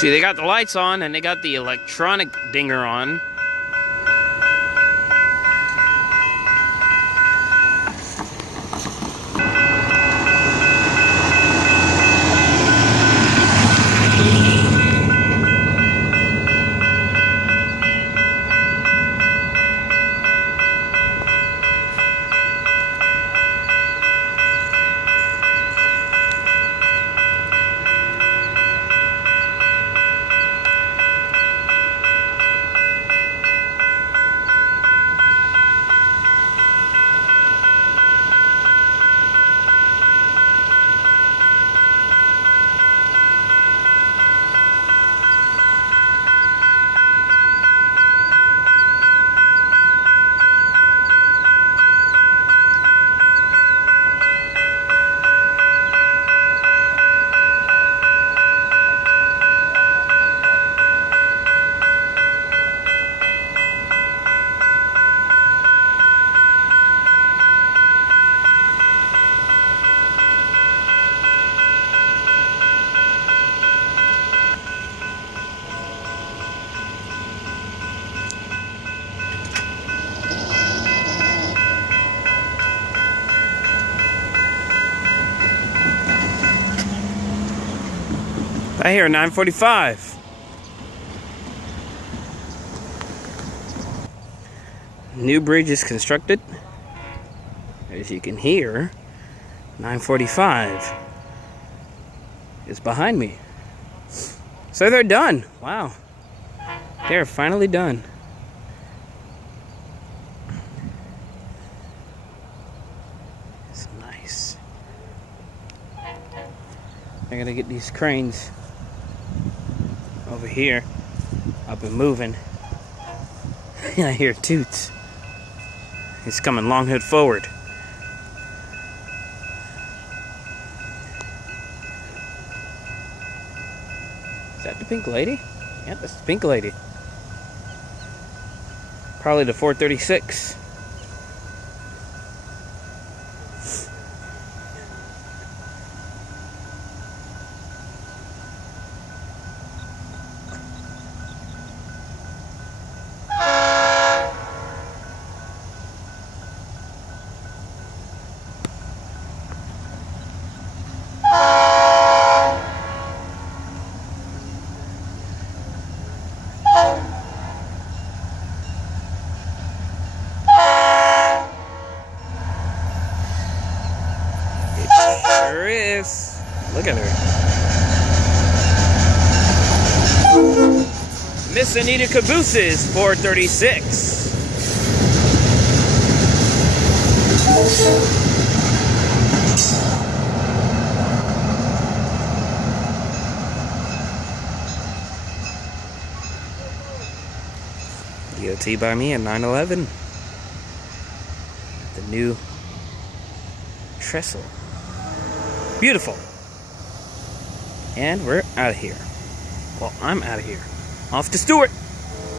See, they got the lights on and they got the electronic dinger on. I hear 9:45. New bridge is constructed. As you can hear, 9:45 is behind me. So they're done. Wow. They're finally done. It's nice. I gotta get these cranes over here up and moving. I hear toots. He's coming long hood forward. Is that the pink lady? Yeah, that's the pink lady. Probably the 436. Sure is. Look at her. Miss Anita Caboose's 436. DOT by me at 911. The new trestle. Beautiful. And we're out of here. Well, I'm out of here. Off to Stewart.